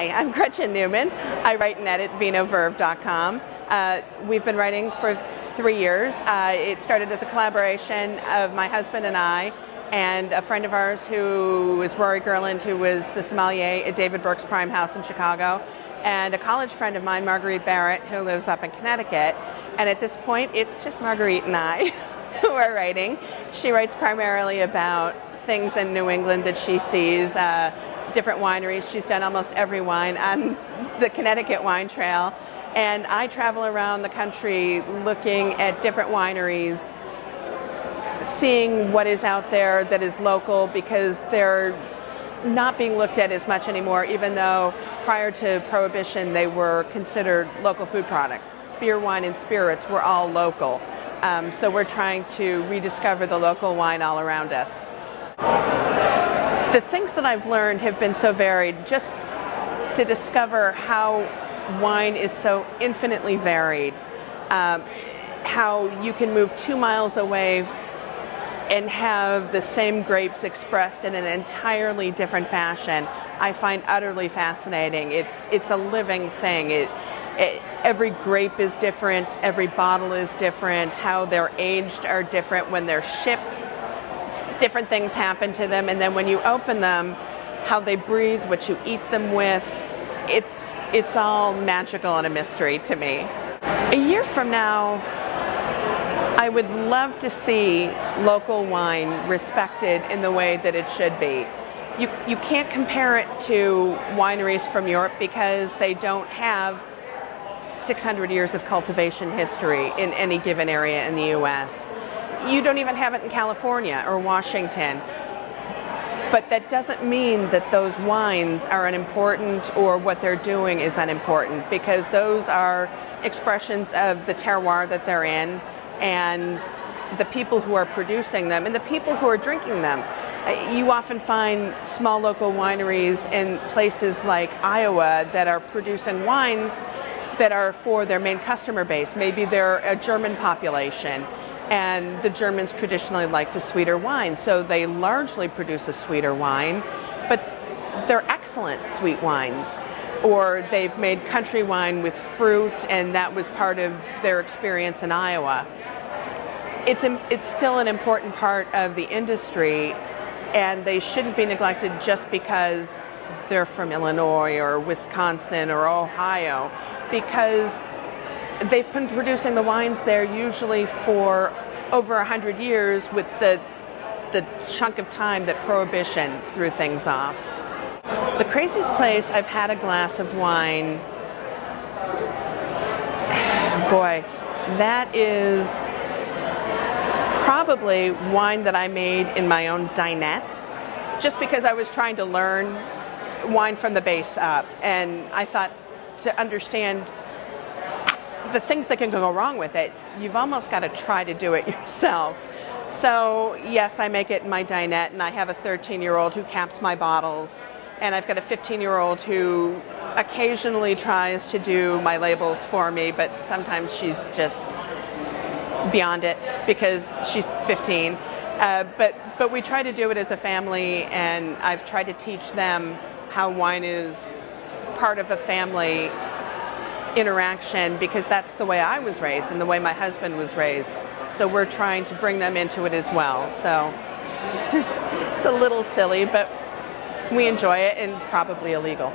Hi, I'm Gretchen Neuman. I write and edit VinoVerve.com. We've been writing for 3 years. It started as a collaboration of my husband and I, and a friend of ours who is Rory Gerland, who was the sommelier at David Burke's Prime House in Chicago, and a college friend of mine, Marguerite Barrett, who lives up in Connecticut. And at this point, it's just Marguerite and I who are writing. She writes primarily about things in New England that she sees, different wineries. She's done almost every wine on the Connecticut wine trail. And I travel around the country looking at different wineries, seeing what is out there that is local, because they're not being looked at as much anymore, even though prior to Prohibition they were considered local food products. Beer, wine, and spirits were all local. So we're trying to rediscover the local wine all around us. The things that I've learned have been so varied, just to discover how wine is so infinitely varied, how you can move 2 miles away and have the same grapes expressed in an entirely different fashion. I find utterly fascinating. It's a living thing. Every grape is different, every bottle is different, how they're aged are different, when they're shipped, different things happen to them, and then when you open them, how they breathe, what you eat them with, it's all magical and a mystery to me. A year from now, I would love to see local wine respected in the way that it should be. You can't compare it to wineries from Europe because they don't have 600 years of cultivation history in any given area in the US. You don't even have it in California or Washington. But that doesn't mean that those wines are unimportant or what they're doing is unimportant, because those are expressions of the terroir that they're in and the people who are producing them and the people who are drinking them. You often find small local wineries in places like Iowa that are producing wines that are for their main customer base. Maybe they're a German population, and the Germans traditionally liked a sweeter wine, so they largely produce a sweeter wine, but they're excellent sweet wines. Or they've made country wine with fruit, and that was part of their experience in Iowa. It's still an important part of the industry, and they shouldn't be neglected just because they're from Illinois or Wisconsin or Ohio, because they've been producing the wines there usually for over 100 years, with the chunk of time that Prohibition threw things off. The craziest place I've had a glass of wine, boy, that is probably wine that I made in my own dinette, just because I was trying to learn wine from the base up, and I thought, to understand the things that can go wrong with it, you've almost got to try to do it yourself. So yes, I make it in my dinette, and I have a 13-year-old who caps my bottles, and I've got a 15-year-old who occasionally tries to do my labels for me, but sometimes she's just beyond it because she's 15. But we try to do it as a family, and I've tried to teach them how wine is part of a family interaction, because that's the way I was raised and the way my husband was raised. So we're trying to bring them into it as well. So it's a little silly, but we enjoy it, and probably illegal.